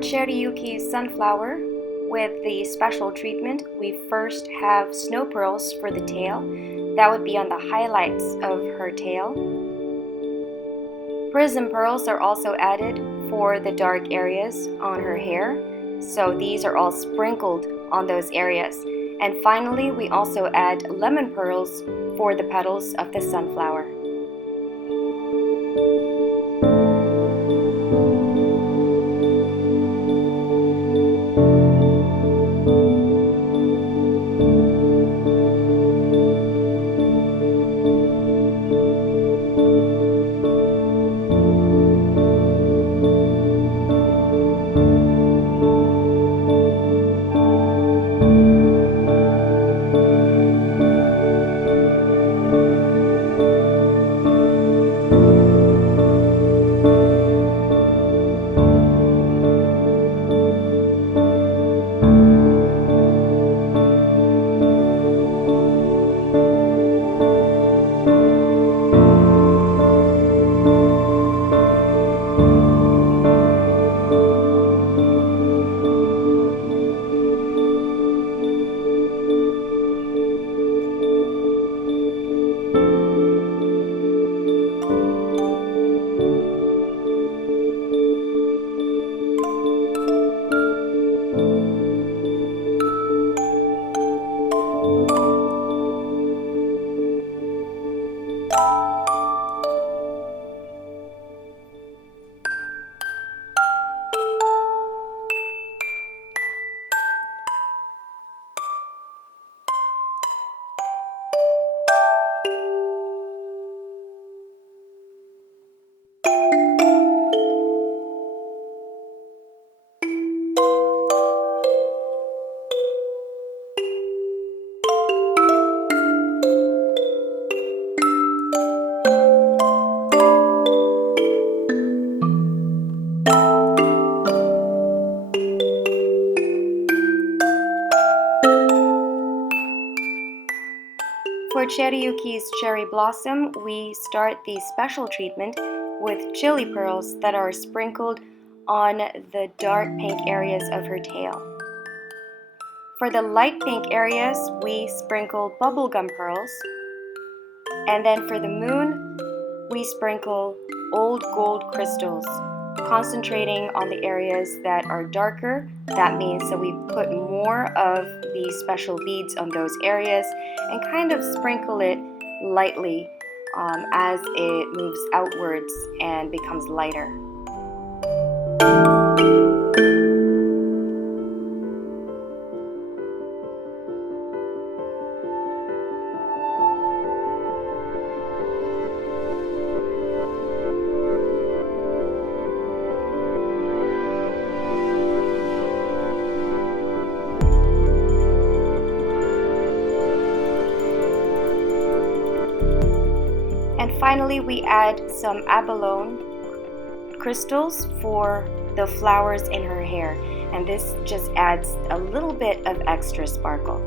Cherriuki's sunflower, with the special treatment, we first have snow pearls for the tail. That would be on the highlights of her tail. Prism pearls are also added for the dark areas on her hair. So these are all sprinkled on those areas. And finally, we also add lemon pearls for the petals of the sunflower. For Cherriuki's cherry blossom, we start the special treatment with chili pearls that are sprinkled on the dark pink areas of her tail. For the light pink areas, we sprinkle bubblegum pearls. And then for the moon, we sprinkle old gold crystals, concentrating on the areas that are darker. That means that we put more of the special beads on those areas and kind of sprinkle it lightly as it moves outwards and becomes lighter. And finally, we add some abalone crystals for the flowers in her hair, and this just adds a little bit of extra sparkle.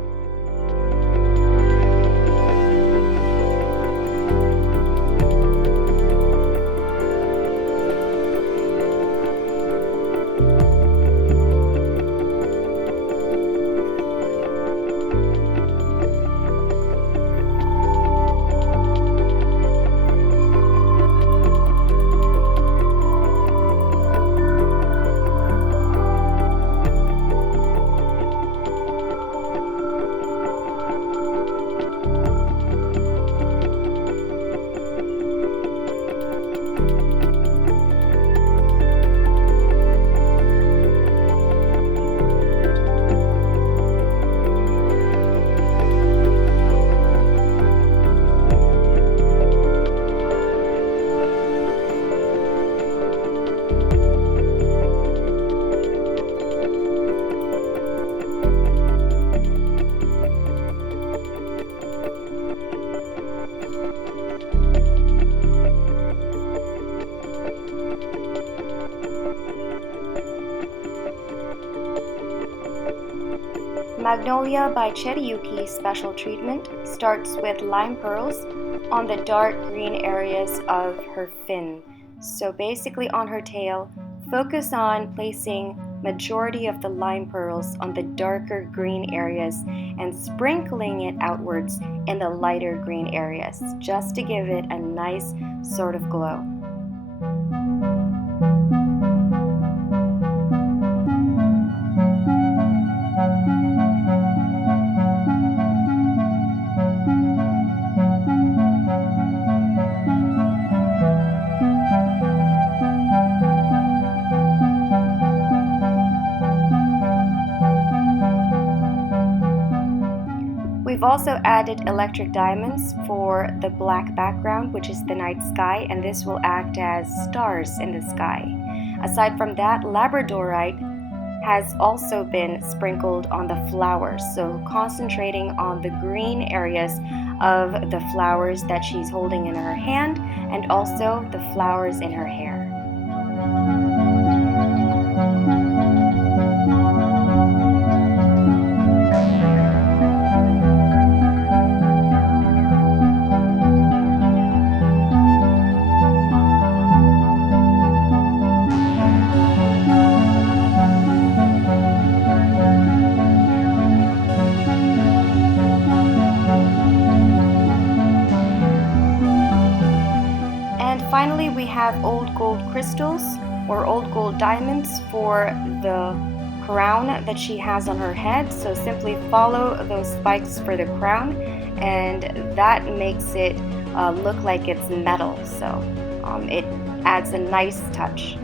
Magnolia by Cherriuki special treatment starts with lime pearls on the dark green areas of her fin. So basically on her tail, focus on placing majority of the lime pearls on the darker green areas and sprinkling it outwards in the lighter green areas, just to give it a nice sort of glow. We've also added electric diamonds for the black background, which is the night sky, and this will act as stars in the sky. Aside from that, labradorite has also been sprinkled on the flowers, so concentrating on the green areas of the flowers that she's holding in her hand and also the flowers in her hair. Finally, we have old gold crystals or old gold diamonds for the crown that she has on her head. So simply follow those spikes for the crown, and that makes it look like it's metal. So it adds a nice touch.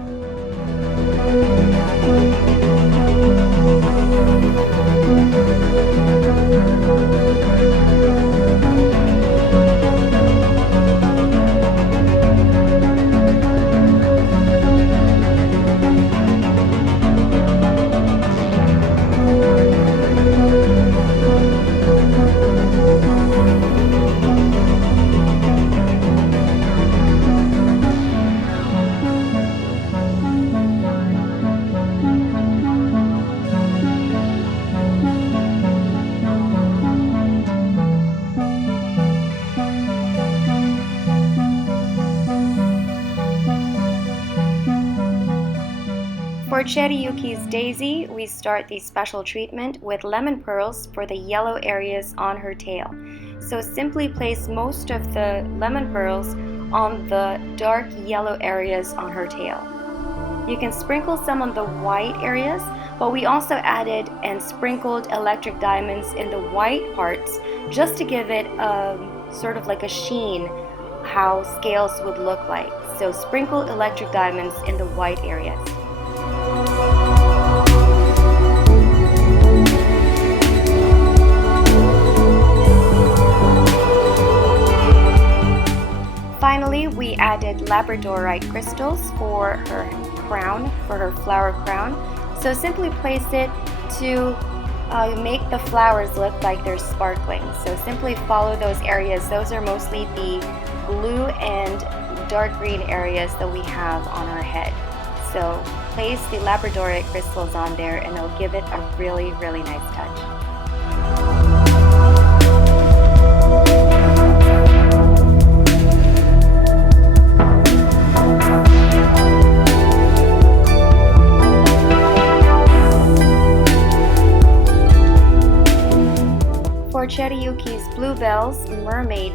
For Cherriuki's daisy, we start the special treatment with lemon pearls for the yellow areas on her tail. So simply place most of the lemon pearls on the dark yellow areas on her tail. You can sprinkle some on the white areas, but we also added and sprinkled electric diamonds in the white parts just to give it sort of like a sheen, how scales would look like. So sprinkle electric diamonds in the white areas. Finally, we added labradorite crystals for her crown, for her flower crown. So simply place it to make the flowers look like they're sparkling. So simply follow those areas. Those are mostly the blue and dark green areas that we have on our head. So place the labradorite crystals on there and it'll give it a really, really nice touch. For Cherriuki's Bluebell's mermaid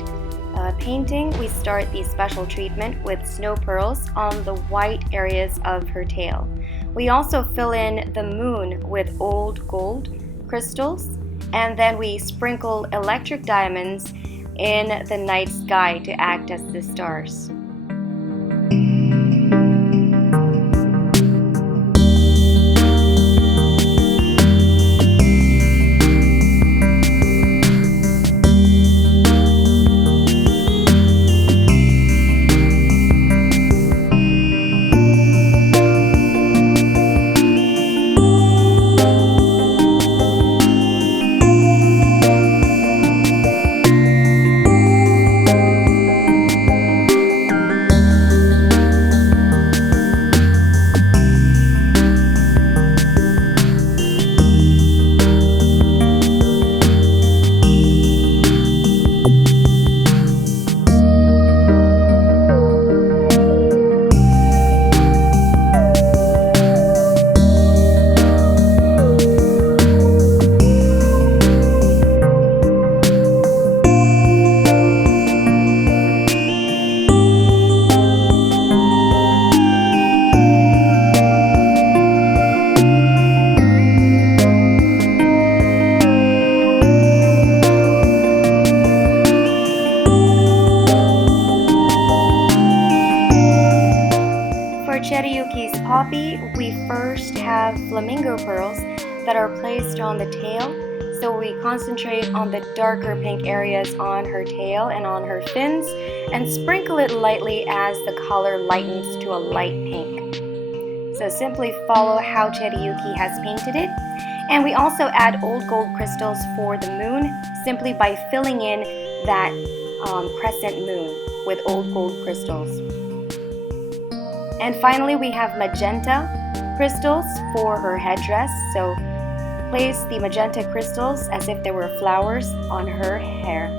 painting, we start the special treatment with snow pearls on the white areas of her tail. We also fill in the moon with old gold crystals, and then we sprinkle electric diamonds in the night sky to act as the stars. Cherriuki's poppy, we first have flamingo pearls that are placed on the tail. So we concentrate on the darker pink areas on her tail and on her fins and sprinkle it lightly as the color lightens to a light pink. So simply follow how Cherriuki has painted it. And we also add old gold crystals for the moon simply by filling in that crescent moon with old gold crystals. And finally, we have magenta crystals for her headdress. So place the magenta crystals as if they were flowers on her hair.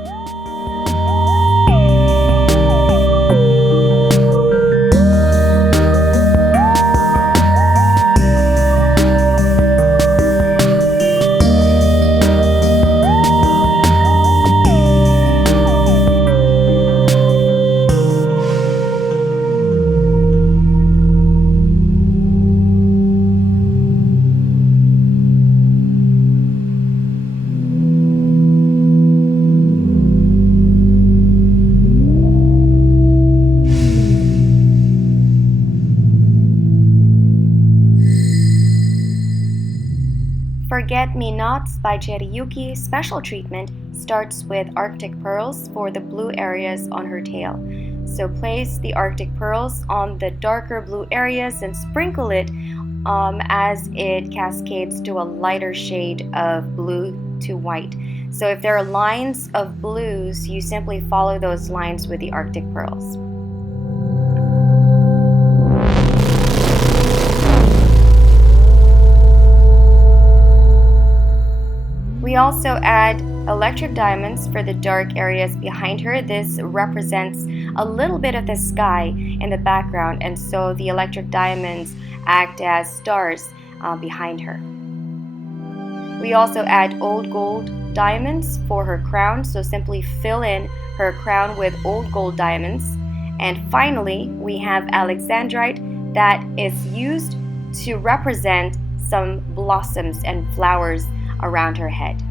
Forget-Me-Nots by Cherriuki special treatment starts with Arctic pearls for the blue areas on her tail. So place the Arctic pearls on the darker blue areas and sprinkle it as it cascades to a lighter shade of blue to white. So if there are lines of blues, you simply follow those lines with the Arctic pearls. We also add electric diamonds for the dark areas behind her. This represents a little bit of the sky in the background, and so the electric diamonds act as stars behind her. We also add old gold diamonds for her crown, so simply fill in her crown with old gold diamonds. And finally, we have alexandrite that is used to represent some blossoms and flowers around her head.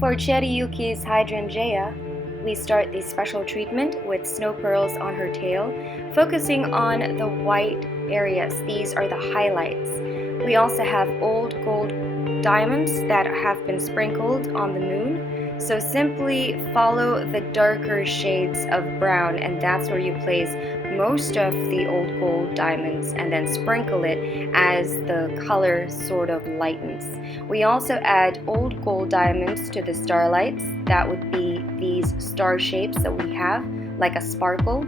For Cherriuki's hydrangea, we start the special treatment with snow pearls on her tail, focusing on the white areas. These are the highlights. We also have old gold diamonds that have been sprinkled on the moon. So simply follow the darker shades of brown, and that's where you place most of the old gold diamonds and then sprinkle it as the color sort of lightens. We also add old gold diamonds to the starlights. That would be these star shapes that we have, like a sparkle.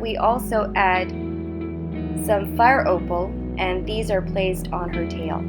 We also add some fire opal, and these are placed on her tail.